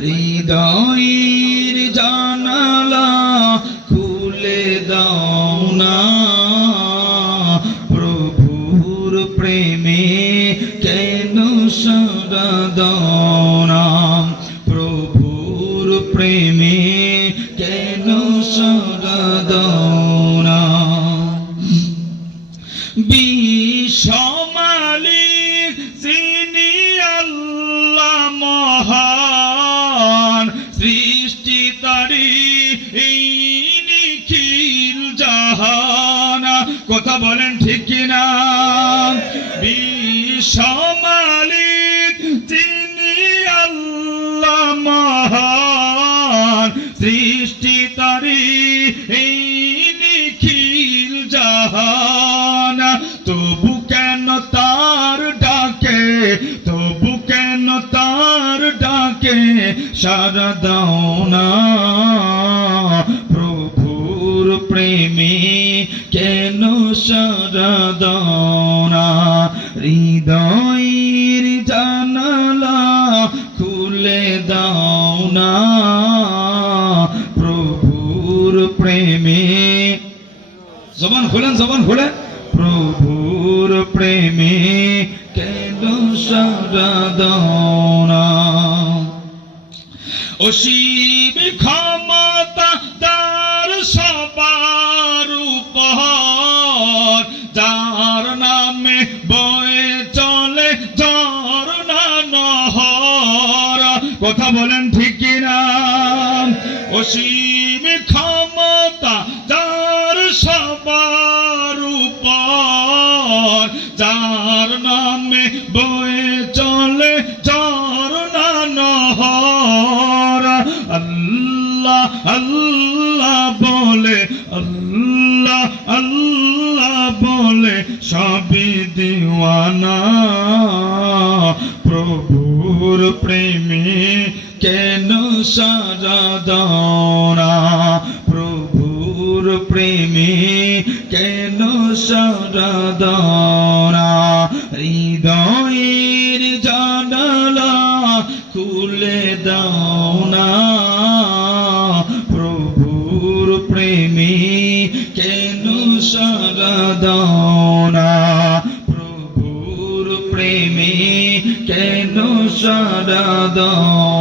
হৃদয়ের জানালা খুলে দাও না, প্রভুর প্রেমে কেন সাড়া দাও না, প্রভুর প্রেমে কেন সাড়া দাও না। বিশ্বমালিক যিনি আল্লাহ মহান, সৃষ্টি তারি এই নিখিল জাহান। কথা বলেন ঠিক কিনা? বিশ্বমালিক যিনি আল্লাহ মহান, সৃষ্টি তারি এই নিখিল জাহান। তবু কেন তার ডাকে, তবু কেন তার ডাকে সাড়া দাও না, প্রভুর প্রেমে কেন সাড়া দাও না। হৃদয়ের জানালা খুলে দাও না, প্রভুর প্রেমে। জবান খুলেন, জবান খুলেন। প্রভুর প্রেমে কেন সাড়া দাও না। অসীম ক্ষমতা তার সবার উপর, যার নামে বয়ে চলে ঝরনা নহর। কথা বলেন ঠিক কিনা? অসীম ক্ষমতা যার সবার উপর, যার নামে বয়ে চলে ঝরনা নহর। আল্লাহ আল্লাহ বলে, আল্লাহ আল্লাহ বলে সবই দিওয়ানা, প্রভুর প্রেমে কেন সাড়া দাও না, প্রভুর প্রেমে কেন সাড়া দাও না। হৃদয়ের জানালা খুলে দাও না, প্রভুর প্রেমে কেন সাড়া দাও না, প্রভুর প্রেমে কেন সাড়া দাও